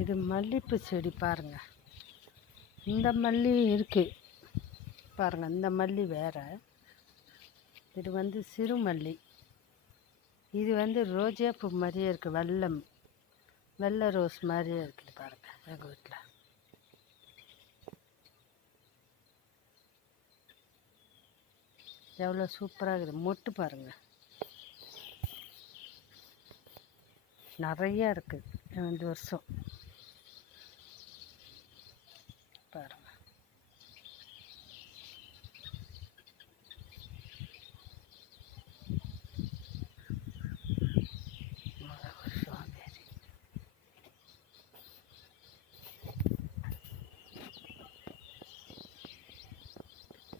இது மல்லிகைப்பூ செடி பாருங்கள். இந்த மல்லி இருக்குது பாருங்கள். இந்த மல்லி வேறு, இது வந்து சிறு மல்லி. இது வந்து ரோஜா பூ மாதிரியே இருக்குது, வெள்ளை ரோஸ் மாதிரியே இருக்குது பாருங்கள். எங்கள் வீட்டில் எவ்வளோ சூப்பராக இருக்குது. மொட்டு பாருங்கள், நிறையா இருக்குது. இந்த வருஷம் பாருங்கள்.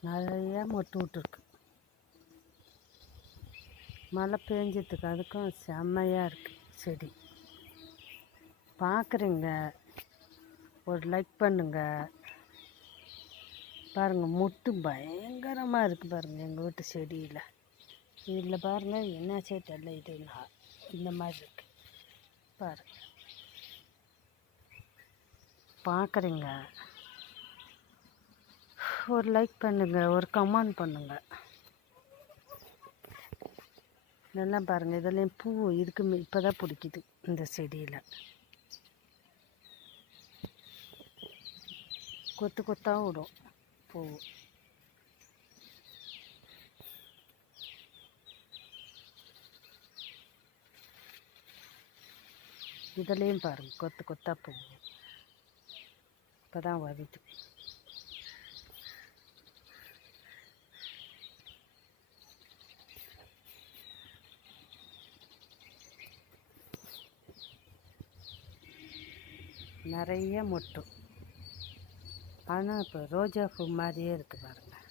நிறையா மொட்டு விட்டுருக்கு. மழை பெஞ்சதுக்கு அதுக்கும் செம்மையாக இருக்குது செடி. பார்க்குறீங்க, ஒரு லைக் பண்ணுங்க. பாருங்கள், மொட்டு பயங்கரமாக இருக்குது பாருங்கள் எங்கள் வீட்டு செடியில். இதில் பாருங்கள் என்ன தெரியல, இது இந்த மாதிரி இருக்குது பாருங்கள். பார்க்குறீங்க, ஒரு லைக் பண்ணுங்கள், ஒரு கமெண்ட் பண்ணுங்கள். நல்லா பாருங்கள், இதெல்லாம் பூ இருக்கு, இப்போ தான் பிடிக்குது இந்த செடியில். கொத்து கொத்தாக விடும் பூ. இதுலேயும் பாருங்கள் கொத்து கொத்தாக பூ இப்போ தான் வருது. நிறைய மொட்டு, ஆனால் இப்போ ரோஜா பூ மாதிரியே இருக்குது பாருங்கள்.